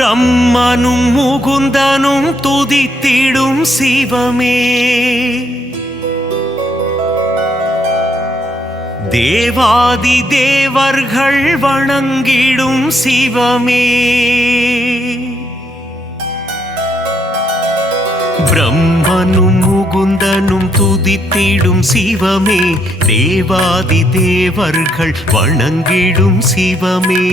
பிரம்மனும் முகுந்தனும் துதித்திடும் சிவமே, தேவாதி தேவர்கள் வணங்கிடும் சிவமே, பிரம்மனும் முகுந்தனும் துதித்திடும் சிவமே, தேவாதி தேவர்கள் வணங்கிடும் சிவமே,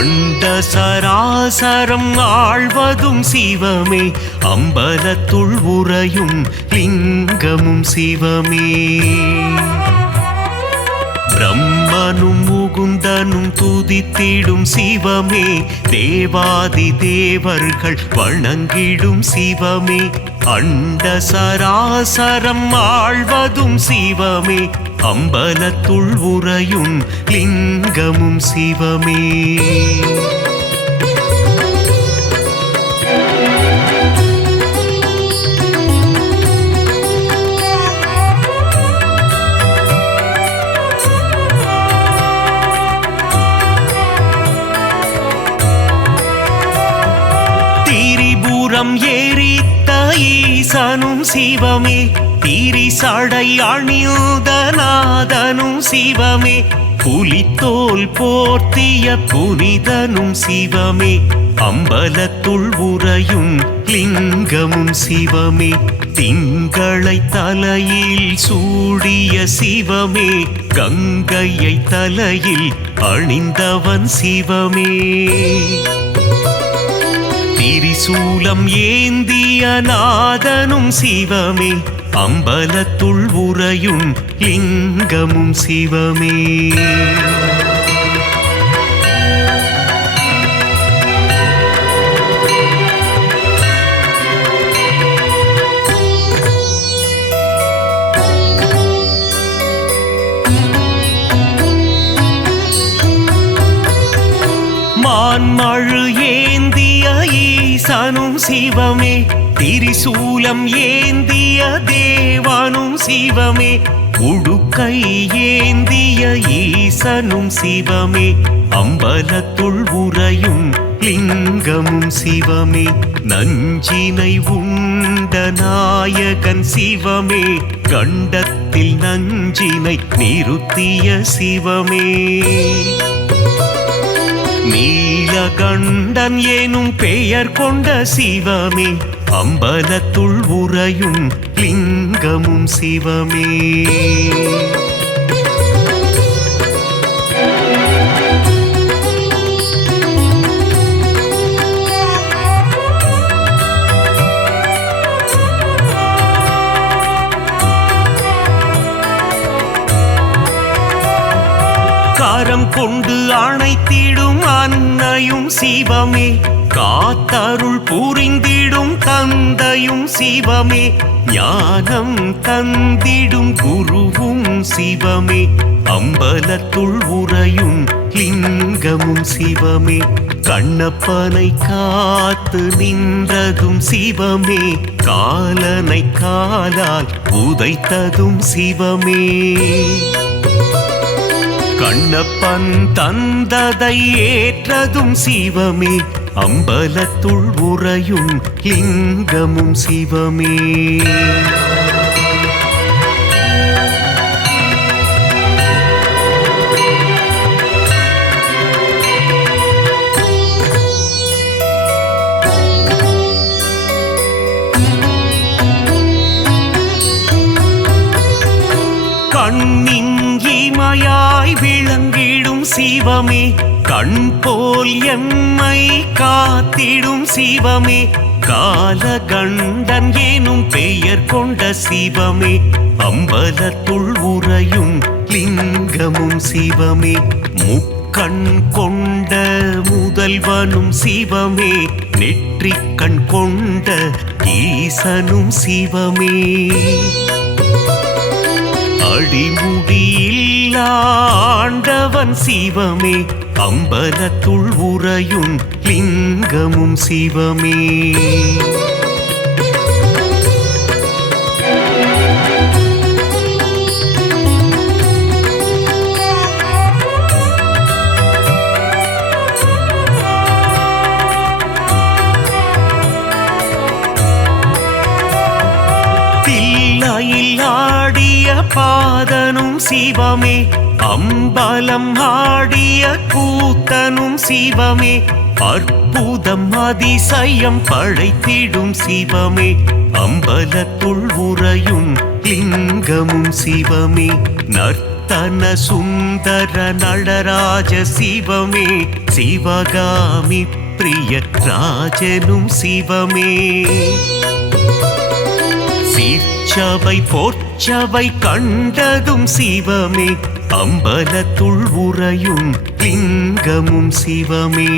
அண்ட சராசரம் ஆழ்வதும் சிவமே, அம்பலத்துள் உறையும் லிங்கமும் சிவமே, பிரம்மனும் முகுந்தனும் துதித்திடும் சிவமே, தேவாதி தேவர்கள் வணங்கிடும் சிவமே, அண்ட சராசரம் ஆழ்வதும் சிவமே, அம்பலத்துள் உறையும் லிங்கமும் சிவமே, திரிபுரம் எரித்த ஈசனும் சிவமே, திரிசடை அணிந்த நாதனும் சிவமே, புலித்தோல் போர்த்திய புனிதனும் சிவமே, அம்பலத்துள் உறையும் லிங்கமும் சிவமே, திங்களை தலையில் சூடிய சிவமே, கங்கையை தலையில் அணிந்தவன் சிவமே, திரிசூலம் ஏந்திய நாதனும் சிவமே, அம்பலத்துள் உறையும் லிங்கமும் சிவமே, மான்மழு ஏந்திய ஈசனும் சிவமே, திரிசூலம் ஏந்திய தேவனும் சிவமே, உடுக்கை ஏந்திய ஈசனும் சிவமே, அம்பலத்துள் உறையும் லிங்கமும் சிவமே, நஞ்சினை உண்ட நாயகன் சிவமே, கண்டத்தில் நஞ்சினை நிறுத்திய சிவமே, நீலகண்டன் எனும் பெயர் கொண்ட சிவமே, அம்பலத்துள் உறையும் லிங்கமும் சிவமே, கரம் கொண்டு அணைத்திடும் அன்னையும் சிவமே, காத்தருள் புரிந்திடும் தந்தையும் சிவமே, ஞானம் தந்திடும் குருவும் சிவமே, அம்பலத்துள் உறையும் லிங்கமும் சிவமே, கண்ணப்பனை காத்து நின்றதும் சிவமே, காலனை காலால் உதைத்ததும் சிவமே, கண்ணப்பன் தந்ததை ஏற்றதும் சிவமே, அம்பலத்துள் உறையும் லிங்கமும் சிவமே, கண்ணின் இமையாய் விளங்கிடும் சிவமே, கண் போல் எம்மை காத்திடும் சிவமே, காலகண்டன் எனும் பெயர் கொண்ட சிவமே, அம்பலத்துள் உறையும் லிங்கமும் சிவமே, முக்கண் கொண்ட முதல்வனும் சிவமே, நெற்றிக்கண் கொண்ட ஈசனும் சிவமே, அடிமுடியில்லா ஆண்டவன் சிவமே, அம்பலத்துள் உறையும் லிங்கமும் சிவமே, பாதனும் சிவமே அம்பலம் ஆடிய கூத்தனும் சிவமே அற்புதம் அதிசயம் படைத்திடும் சிவமே அம்பலத்துள் உறையும் லிங்கமும் சிவமே நர்த்தன சுந்தர நடராஜ சிவமே சிவகாமி பிரிய ராஜனும் சிவமே சீர்ச்சபை போர்ச்சபை கண்டதும் சிவமே அம்பலத்துள் உறையும் லிங்கமும் சிவமே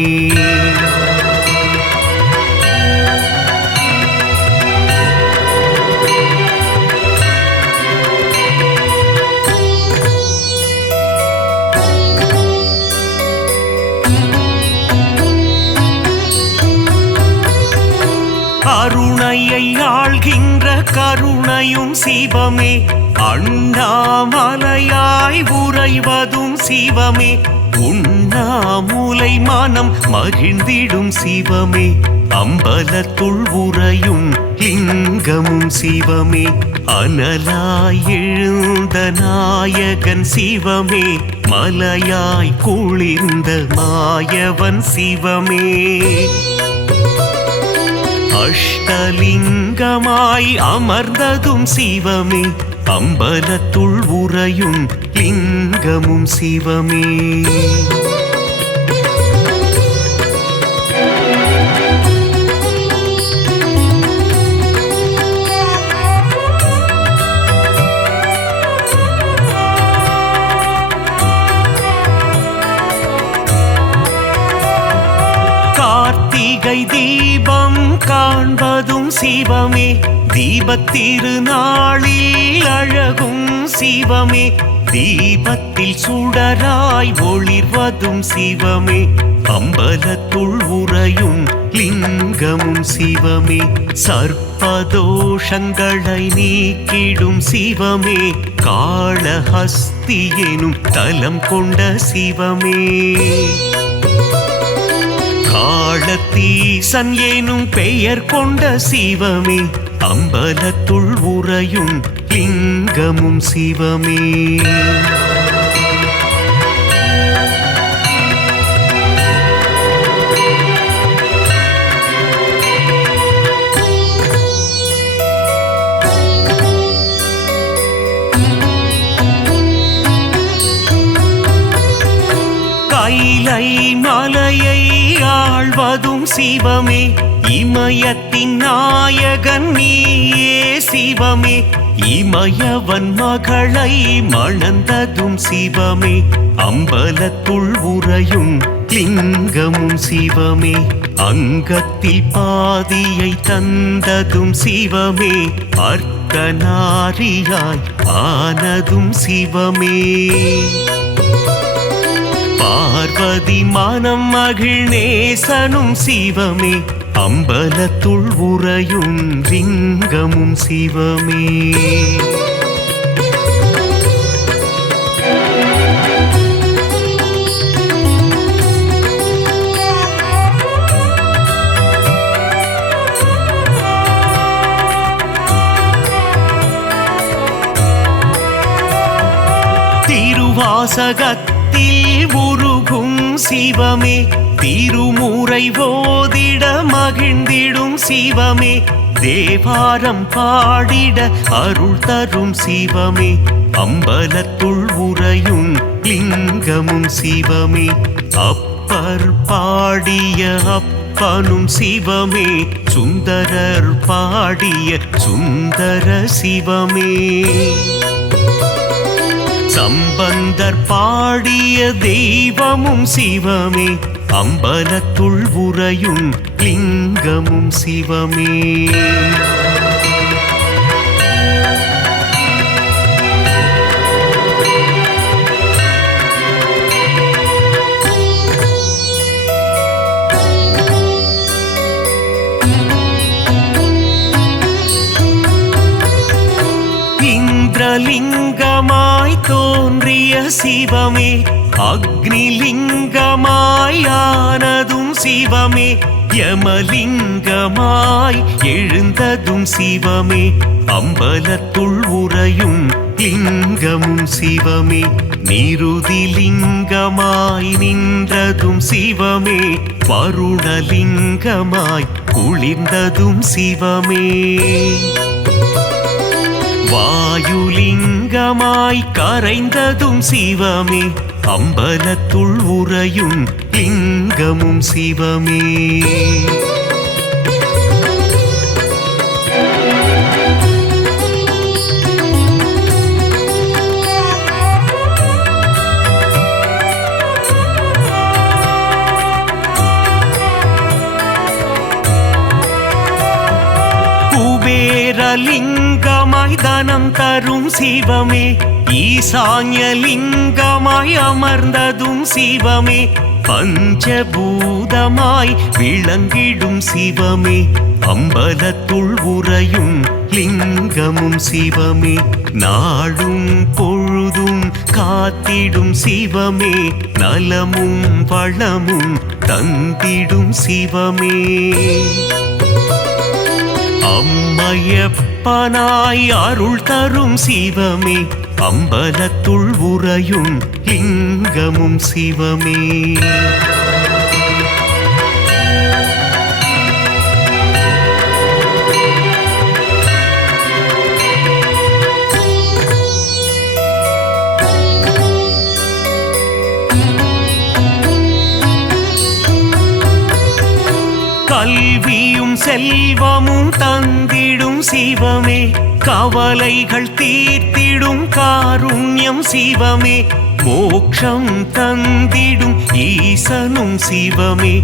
கருணையை ஆள்கின்ற கருணையும் சிவமே அண்ணாமலையாய் உறைவதும் சிவமே உண்ணாமுலை மனம் மகிழ்ந்திடும் சிவமே அம்பலத்துள் உறையும் லிங்கமும் சிவமே அனலாய் எழுந்த நாயகன் சிவமே மலையாய் குளிர்ந்த மாயவன் சிவமே அஷ்டலிங்கமாய் அமர்ந்ததும் சிவமே அம்பலத்துள் உறையும் லிங்கமும் சிவமே கார்த்திகை தீபம் காண்பதும் சிவமே தீபத்திருநாளில் அழகும் சிவமே தீபத்தில் சுடராய் ஒளிர்வதும் சிவமே அம்பலத்துள் உறையும் லிங்கமும் சிவமே சர்ப்பதோஷங்களை நீக்கிடும் சிவமே காளஹஸ்தி எனும் தலம் கொண்ட சிவமே காளத்தீசன் எனும் பெயர் கொண்ட சிவமே அம்பலத்துள் உறையும் லிங்கமும் சிவமே கைலை மலையை ஆழ்வதும் சிவமே இமயத்தின் நாயகன் நீயே சிவமே இமயவன் மகளை மணந்ததும் சிவமே அம்பலத்துள் உறையும் லிங்கமும் சிவமே அங்கத்தில் பாதியை தந்ததும் சிவமே அர்த்தநாரியாய் ஆனதும் சிவமே பார்வதி மனம் மகிழ்நேசனும் சிவமே அம்பலத்துள் உறையும் லிங்கமும் சிவமே திருவாசகத்தில் உருகும் சிவமே திருமுறை ஓதிட மகிழ்ந்திடும் சிவமே தேவாரம் பாடிட அருள் தரும் சிவமே அம்பலத்துள் உறையும் லிங்கமும் சிவமே அப்பர் பாடிய அப்பனும் சிவமே சுந்தரர் பாடிய சுந்தர சிவமே சம்பந்தர் பாடிய தெய்வமும் சிவமே அம்பலத்துள் உறையும் லிங்கமும் சிவமே இந்திரலிங்கமாய் தோன்றிய சிவமே அக்னிலிங்கமாய் ஆனதும் சிவமே யமலிங்கமாய் எழுந்ததும் சிவமே அம்பலத்துள் உறையும் லிங்கமும் சிவமே நிருதிலிங்கமாய் நின்றதும் சிவமே வருணலிங்கமாய் குளிர்ந்ததும் சிவமே வாயுலிங்கமாய் கரைந்ததும் சிவமே அம்பலத்துள் உறையும் லிங்கமும் சிவமே குபேரலிங்கமாய் தனம் தரும் சிவமே ஈசான்யலிங்கமாய் அமர்ந்ததும் சிவமே பஞ்சபூதமாய் விளங்கிடும் சிவமே அம்பலத்துள் உறையும் லிங்கமும் சிவமே நாடும் பொழுதும் காத்திடும் சிவமே நலமும் வளமும் தந்திடும் சிவமே அம்மையப்பனாய் அருள் தரும் சிவமே அம்பலத்துள் உறையும் லிங்கமும் சிவமே கல்வியும் செல்வமும் தந்திடும் சிவமே கவலைகள் தீர்த்திடும் காருண்யம் சிவமே மோட்சம் தந்திடும் ஈசனும் சிவமே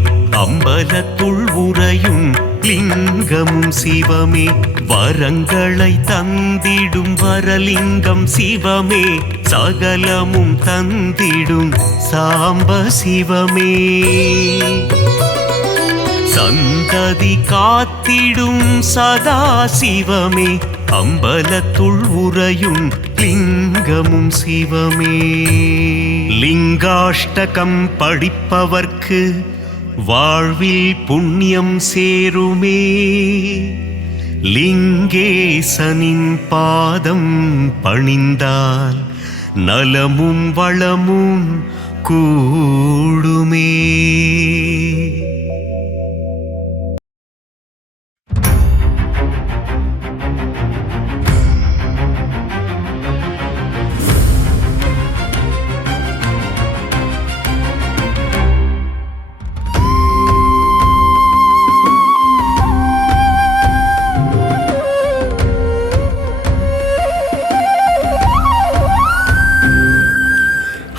அம்பலத்துள் உறையும் லிங்கமும் சிவமே வரங்களை தந்திடும் வரலிங்கம் சிவமே சகலமும் தந்திடும் சாம்ப சிவமே சந்ததி காத்திடும் சதா சிவமே அம்பலத்துள் உறையும் லிங்கமும் சிவமே லிங்காஷ்டகம் படிப்பவர்க்கு வாழ்வில் புண்ணியம் சேருமே லிங்கேசனின் பாதம் பணிந்தால் நலமும் வளமும் கூடுமே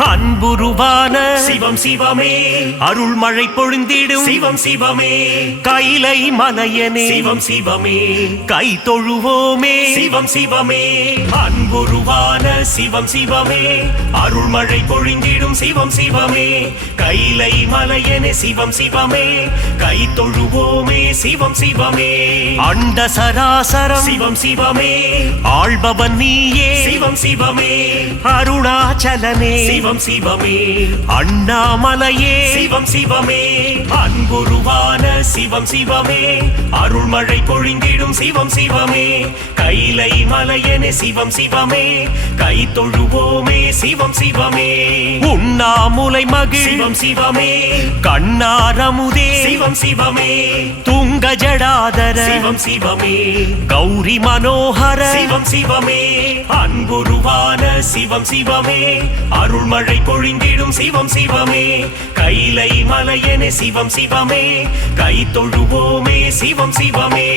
அன்புருவான சிவம் சிவமே அருள்மழை பொழிந்திடும் சிவம் சிவமே கைலை மலையனே சிவம் சிவமே கை தொழுவோமே சிவம் சிவமே அன்புருவான சிவம் சிவமே அருள்மழை பொழிந்திடும் சிவம் சிவமே கைலை மலையனே சிவம் சிவமே கை தொழுவோமே சிவம் சிவமே அண்ட சராசரம் சிவம் சிவமே ஆள்பவன் நீயே சிவம் சிவமே அருணாச்சலனே சிவம் சிவமே அண்ணாமலையே சிவம் சிவமே அன்புருவான சிவம் சிவமே அருள்மழை பொழிந்திடும் சிவம் சிவமே கைலை மலையனே சிவம் சிவமே கை தொழுவோமே சிவம் சிவமே உண்ணாமுலை மகிழ் சிவம் சிவமே கண்ணாரமுதே சிவம் சிவமே துங்க ஜடாதர சிவம் சிவமே கௌரி மனோகர சிவம் சிவமே அன்புருவான சிவம் சிவமே அருள்மழை பொழிந்திடும் சிவம் சிவமே கைலை மலையனே சிவம் சிவமே கை தொழுவோமே சிவம் சிவமே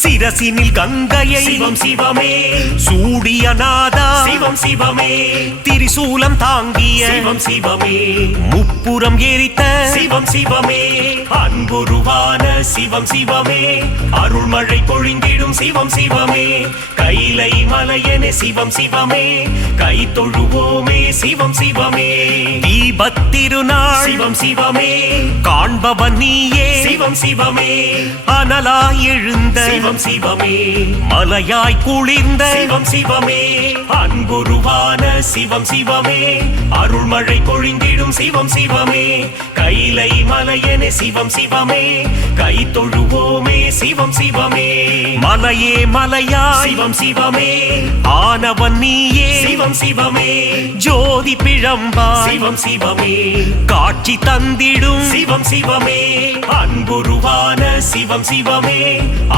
சிரசினில் கங்கையை சிவம் சிவமே சூடிய நாதா சிவம் சிவமே திரிசூலம் தாங்கிய சிவம் சிவமே முப்புறம் எரித்த சிவம் சிவமே அன்புருவான சிவம் சிவமே அருள்மழை பொழிந்திடும் சிவம் சிவமே கைலை மலையனே சிவம் சிவமே கை தொழுவோமே சிவம் சிவமே தீபத்திருநாள் சிவம் சிவமே காண்பவன் நீயே சிவம் சிவமே அனலாய் எழுந்த சிவம் சிவமே மலையாய் குளிர்ந்த சிவம் சிவமே அன்புருவான சிவம் சிவமே அருள்மழை பொழிந்திடும் சிவம் சிவமே கைலை மலையனே சிவம் சிவமே கை தொழுவோமே சிவம் சிவமே மலையே மலையா சிவம் சிவமே ஆனவன் நீயே சிவம் சிவமே ஜோதி பிழம்பா சிவம் சிவமே காட்சி தந்திடும் சிவம் சிவமே அன்புருவான சிவம் சிவமே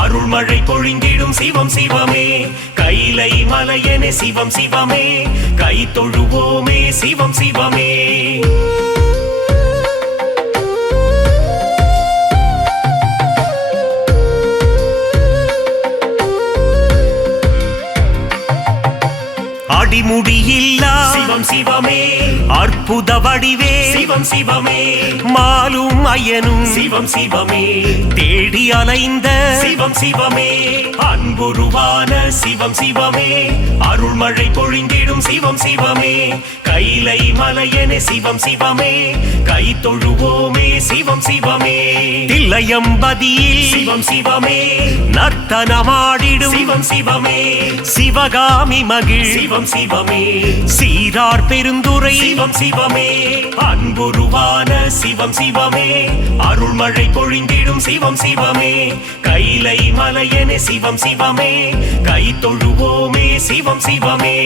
அருள்மழை பொழிந்திடும் சிவம் சிவமே கைலை மலையனே சிவம் சிவமே கை தொழுவோமே சிவம் சிவமே அடிமுடியில்லா சிவம் சிவமே அற்புத வடிவே சிவம் சிவமே மாலும் அயனும் சிவம் சிவமே தேடி அலைந்த சிவம் சிவமே அன்புருவான சிவம் சிவமே அருள்மழை பொழிந்திடும் சிவம் சிவமே கைலை மலையனே சிவம் சிவமே கை தொழுவோமே சிவம் சிவமே தில்லையம்பதியில் சிவம் சிவமே நர்த்தனமாடிடும் சிவம் சிவமே சிவகாமி மகிழ் சிவம் சிவமே சீரார் பெருந்துரை சிவம் சிவமே அன்புருவான சிவம் சிவமே அருள்மழை பொழிந்திடும் சிவம் சிவமே கைலை மலையனே சிவம் சிவமே கை தொழுவோமே சிவம் சிவமே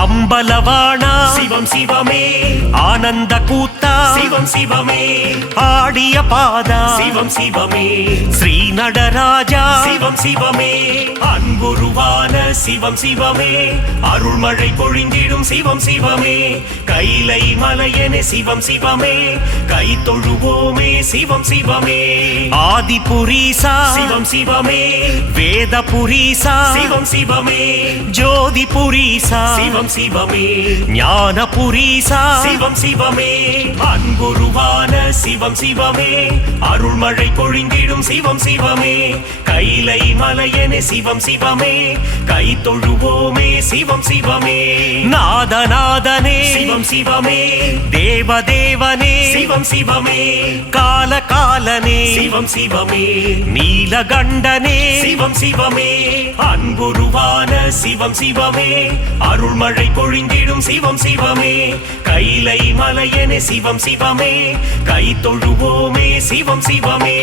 அம்பலவாணா சிவம் சிவமே ஆனந்த கூத்தா சிவம் சிவமே ஆடிய பாதா சிவம் சிவமே ஸ்ரீ நடராஜா சிவம் சிவமே அன்புருவான சிவம் சிவமே அருள்மழை பொழிந்திடும் சிவம் சிவமே கைலை மலையனே சிவம் சிவமே கை தொழுவோமே சிவம் சிவமே ஆதிபுரீசா சிவம் சிவமே வேதபுரீசா சிவம் சிவமே ஜோதிபுரீசா சிவம் சிவமே ஞானபுரீசா சிவம் சிவமே அன்புருவான சிவம் சிவமே அருள்மழை பொழிந்திடும் சிவம் சிவமே கைலை மலையனே சிவம் சிவமே கை தொழுவோமே சிவம் சிவமே நாதநாதனே சிவம் சிவமே தேவதேவனே சிவம் சிவமே காலகாலனே சிவம் சிவமே நீலகண்டனே சிவம் சிவமே அன்புருவான சிவம் சிவமே அருள்மழை பொழிந்திடும் சிவம் சிவமே கைலை மலையனே சிவம் சிவமே கை தொழுவோமே சிவம் சிவமே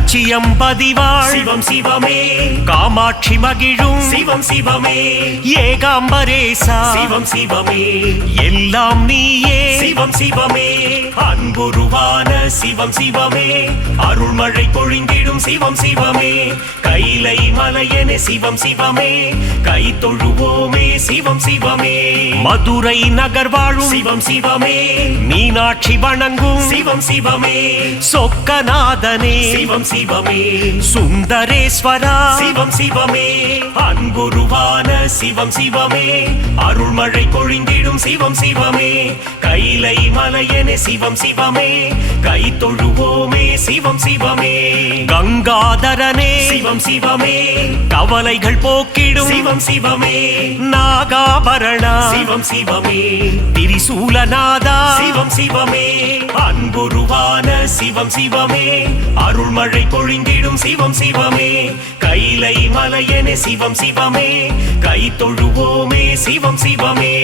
கச்சியம்பதிவாள் சிவம் சிவமே காமாட்சி மகிழும் சிவம் சிவமே ஏகாம்பரேசா சிவம் சிவமே எல்லாம் நீயே சிவம் சிவமே அன்புருவான சிவம் சிவமே அருள்மழை பொழிந்திடும் சிவம் சிவமே கைலை மலையனே சிவம் சிவமே கை தொழுவோமே சிவம் சிவமே மதுரை நகர் வாழும் சிவம் சிவமே மீனாட்சி வணங்கும் சிவம் சிவமே சொக்கநாதனே சிவம் சிவமே சுந்தரேஸ்வரா சிவம் சிவமே அன்புருவான சிவம் சிவமே அருள்மழை பொழிந்திடும் சிவம் சிவமே கைலை மலையனே சிவம் சிவமே கை தொழுவோமே சிவம் சிவமே கங்காதரனே சிவம் சிவமே கவலைகள் போக்கிடும் சிவம் சிவமே நாகாபரணா சிவம் சிவமே திரிசூலநாதா சிவம் சிவமே அன்புருவான சிவம் சிவமே அருள்மழை பொழிந்திடும் சிவம் சிவமே கைலை மலையனே சிவம் சிவமே கை தொழுவோமே சிவம் சிவமே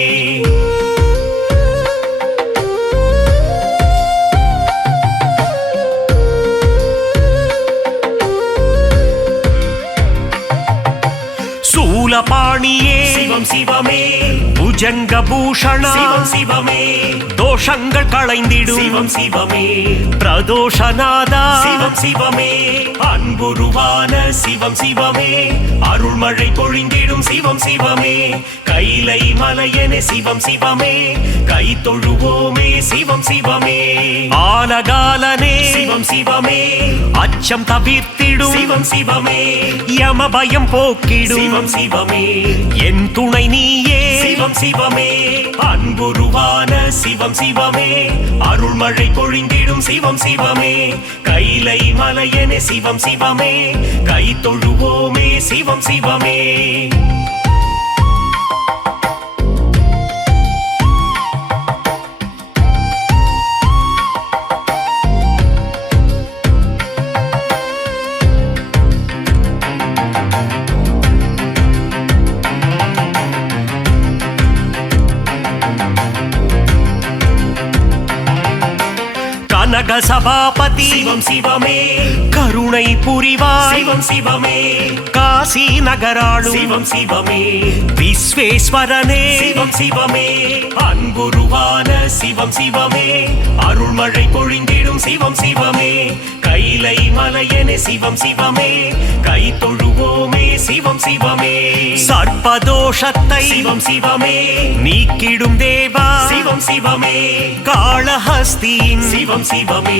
சூலபாணியே சிவம் சிவமே புஜங்க பூஷணா சிவம் சிவமே தோஷங்கள் களைந்திடும் சிவம் சிவமே பிரதோஷநாதா சிவம் சிவமே அன்புருவான சிவம் சிவமே அருள்மழை பொழிந்திடும் சிவம் சிவமே கைலை மலையனே சிவம் சிவமே கை தொழுவோமே சிவம் சிவமே ஆலகாலனே சிவம் சிவமே அச்சம் தவிர்த்திடும் சிவம் சிவமே யம பயம் போக்கிடும் சிவம் சிவமே என் துணை நீயே சிவம் சிவமே அன்புருவான சிவம் சிவமே அருள்மழை பொழிந்திடும் சிவம் சிவமே கைலை மலையனே சிவம் சிவமே கை தொழுவோமே சிவம் சிவமே கனக சபாபதி சிவம் சிவமே கருணை புரிவாய் சிவம் சிவமே காசி நகராளும் சிவம் சிவமே விஸ்வேஸ்வரனே சிவம் சிவமே அன்புருவான சிவம் சிவமே அருள்மழை பொழிந்திடும் சிவம் சிவமே கைலை மலையனே சிவம் சிவமே கை தொழுவோமே சிவம் சிவமே சர்ப்பதோஷத்தை சிவம் சிவமே நீக்கிடும் தேவா சிவம் சிவமே காளஹஸ்தியின் சிவம் சிவமே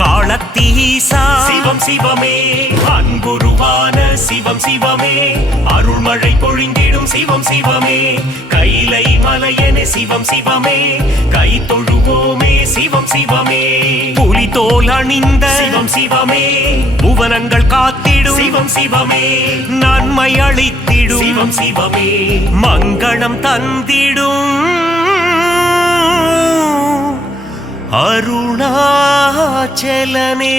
காளத்தீசா சிவம் சிவமே அன்புருவான சிவம் சிவமே அருள்மழை பொழிந்திடும் சிவம் சிவமே கைலை மலையனே சிவம் சிவமே கை தொழுவோமே சிவம் சிவமே புலிதோல் அணிந்த சிவம் சிவமே புவனங்கள் காத்திடும் சிவம் சிவமே நன்மை அளித்திடும் சிவம் சிவமே மங்களம் தந்திடும் அருணாச்சலனே